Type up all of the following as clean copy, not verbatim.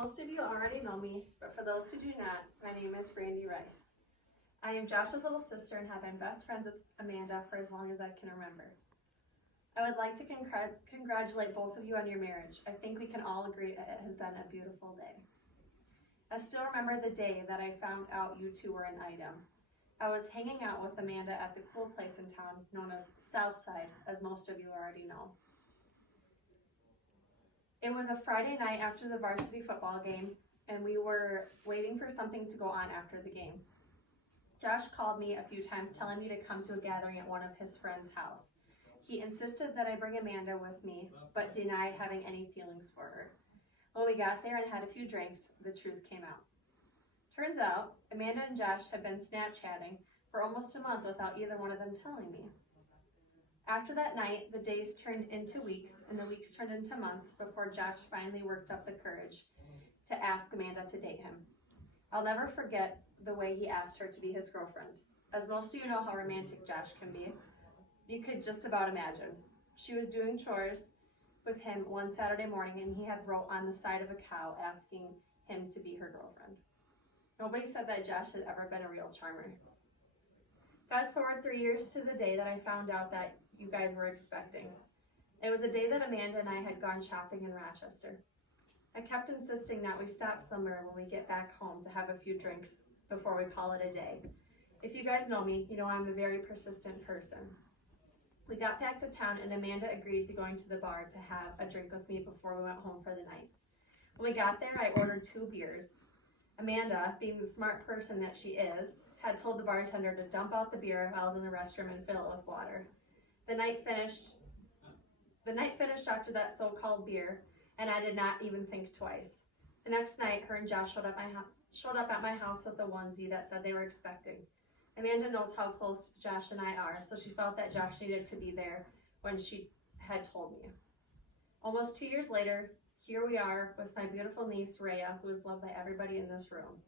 Most of you already know me, but for those who do not, my name is Brandy Rice. I am Josh's little sister and have been best friends with Amanda for as long as I can remember. I would like to congratulate both of you on your marriage. I think we can all agree it has been a beautiful day. I still remember the day that I found out you two were an item. I was hanging out with Amanda at the cool place in town known as Southside, as most of you already know. It was a Friday night after the varsity football game, and we were waiting for something to go on after the game. Josh called me a few times telling me to come to a gathering at one of his friends' house. He insisted that I bring Amanda with me, but denied having any feelings for her. When we got there and had a few drinks, the truth came out. Turns out, Amanda and Josh had been Snapchatting for almost a month without either one of them telling me. After that night, the days turned into weeks, and the weeks turned into months before Josh finally worked up the courage to ask Amanda to date him. I'll never forget the way he asked her to be his girlfriend. As most of you know how romantic Josh can be, you could just about imagine. She was doing chores with him one Saturday morning, and he had wrote on the side of a cow asking him to be her girlfriend. Nobody said that Josh had ever been a real charmer. Fast forward 3 years to the day that I found out that you guys were expecting. It was a day that Amanda and I had gone shopping in Rochester. I kept insisting that we stop somewhere when we get back home to have a few drinks before we call it a day. If you guys know me, you know I'm a very persistent person. We got back to town and Amanda agreed to going to the bar to have a drink with me before we went home for the night. When we got there, I ordered 2 beers. Amanda, being the smart person that she is, had told the bartender to dump out the beer while I was in the restroom and fill it with water. The night finished after that so-called beer, and I did not even think twice. The next night, her and Josh showed up at my house with a onesie that said they were expecting. Amanda knows how close Josh and I are, so she felt that Josh needed to be there when she had told me. Almost 2 years later, here we are with my beautiful niece, Rhea, who is loved by everybody in this room.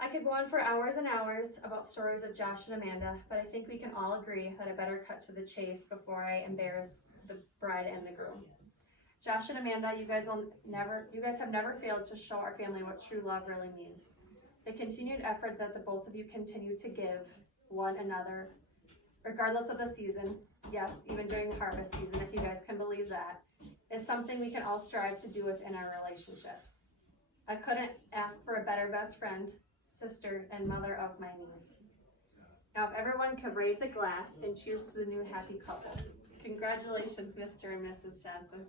I could go on for hours and hours about stories of Josh and Amanda, but I think we can all agree that I better cut to the chase before I embarrass the bride and the groom. Josh and Amanda, you guys have never failed to show our family what true love really means. The continued effort that the both of you continue to give one another, regardless of the season, yes, even during harvest season, if you guys can believe that, is something we can all strive to do within our relationships. I couldn't ask for a better best friend, sister, and mother of my niece. Now, if everyone could raise a glass and cheers to the new happy couple. Congratulations, Mr. and Mrs. Johnson.